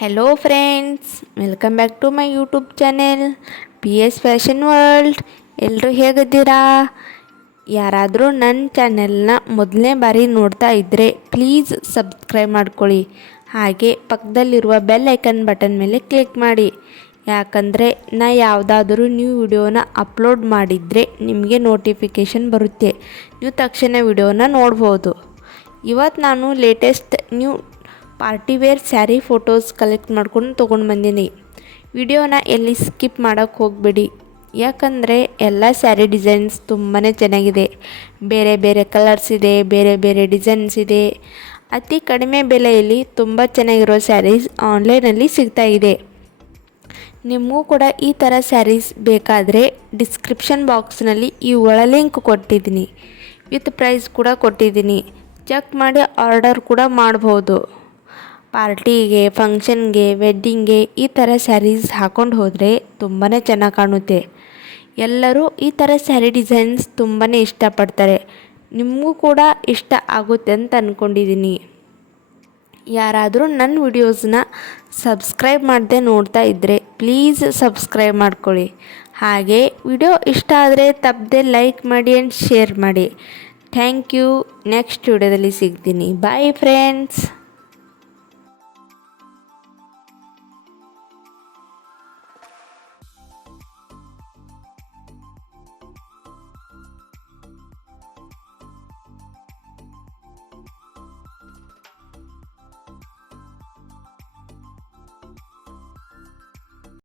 Hello friends, welcome back to my YouTube channel P S fashion world. ಎಲ್ಲರೂ ಹೇಗಿದ್ದೀರಾ? ಯಾರಾದರೂ ನನ್ನ ಚಾನೆಲ್ನ ಮೊದಲನೇ ಬಾರಿ ನೋಡ್ತಾ ಇದ್ದರೆ ಪ್ಲೀಸ್ ಸಬ್ಸ್ಕ್ರೈಬ್ ಮಾಡ್ಕೊಳ್ಳಿ. ಹಾಗೆ ಪಕ್ಕದಲ್ಲಿರುವ ಬೆಲ್ ಐಕನ್ ಬಟನ್ ಮೇಲೆ ಕ್ಲಿಕ್ ಮಾಡಿ. ಯಾಕಂದರೆ ನಾ ಯಾವುದಾದ್ರೂ ನ್ಯೂ ವಿಡಿಯೋನ ಅಪ್ಲೋಡ್ ಮಾಡಿದರೆ ನಿಮಗೆ ನೋಟಿಫಿಕೇಷನ್ ಬರುತ್ತೆ. ನೀವು ತಕ್ಷಣ ವಿಡಿಯೋನ ನೋಡ್ಬೋದು. ಇವತ್ತು ನಾನು latest new party wear sari photos collect ಮಾಡ್ಕೊಂಡು ತೊಗೊಂಡು ಬಂದೀನಿ. ವಿಡಿಯೋನ ಎಲ್ಲಿ ಸ್ಕಿಪ್ ಮಾಡೋಕ್ಕೆ ಹೋಗಬೇಡಿ, ಯಾಕಂದರೆ ಎಲ್ಲ ಸ್ಯಾರಿ ಡಿಸೈನ್ಸ್ ತುಂಬಾ ಚೆನ್ನಾಗಿದೆ. ಬೇರೆ ಬೇರೆ ಕಲರ್ಸ್ ಇದೆ, ಬೇರೆ ಬೇರೆ ಡಿಸೈನ್ಸ್ ಇದೆ. ಅತಿ ಕಡಿಮೆ ಬೆಲೆಯಲ್ಲಿ ತುಂಬ ಚೆನ್ನಾಗಿರೋ ಸ್ಯಾರೀಸ್ ಆನ್ಲೈನಲ್ಲಿ ಸಿಗ್ತಾಯಿದೆ. ನಿಮಗೂ ಕೂಡ ಈ ಥರ ಸ್ಯಾರೀಸ್ ಬೇಕಾದರೆ ಡಿಸ್ಕ್ರಿಪ್ಷನ್ ಬಾಕ್ಸ್ನಲ್ಲಿ ಈ ಲಿಂಕ್ ಕೊಟ್ಟಿದ್ದೀನಿ, ವಿತ್ ಪ್ರೈಸ್ ಕೂಡ ಕೊಟ್ಟಿದ್ದೀನಿ. ಚೆಕ್ ಮಾಡಿ ಆರ್ಡರ್ ಕೂಡ ಮಾಡ್ಬೋದು. ಪಾರ್ಟಿಗೆ, ಫಂಕ್ಷನ್ಗೆ, ವೆಡ್ಡಿಂಗ್ಗೆ ಈ ಥರ ಸ್ಯಾರೀಸ್ ಹಾಕ್ಕೊಂಡು ಹೋದರೆ ತುಂಬಾ ಚೆನ್ನಾಗಿ ಕಾಣುತ್ತೆ. ಎಲ್ಲರೂ ಈ ಥರ ಸ್ಯಾರಿ ಡಿಸೈನ್ಸ್ ತುಂಬಾ ಇಷ್ಟಪಡ್ತಾರೆ. ನಿಮಗೂ ಕೂಡ ಇಷ್ಟ ಆಗುತ್ತೆ ಅಂತ ಅಂದ್ಕೊಂಡಿದ್ದೀನಿ. ಯಾರಾದರೂ ನನ್ನ ವಿಡಿಯೋಸ್ನ ಸಬ್ಸ್ಕ್ರೈಬ್ ಮಾಡದೆ ನೋಡ್ತಾ ಇದ್ದರೆ ಪ್ಲೀಸ್ ಸಬ್ಸ್ಕ್ರೈಬ್ ಮಾಡ್ಕೊಳ್ಳಿ. ಹಾಗೆ ವಿಡಿಯೋ ಇಷ್ಟ ಆದರೆ ತಪ್ಪದೆ ಲೈಕ್ ಮಾಡಿ ಆ್ಯಂಡ್ ಶೇರ್ ಮಾಡಿ. Thank you. ನೆಕ್ಸ್ಟ್ ವಿಡಿಯೋದಲ್ಲಿ ಸಿಗ್ತೀನಿ. Bye friends.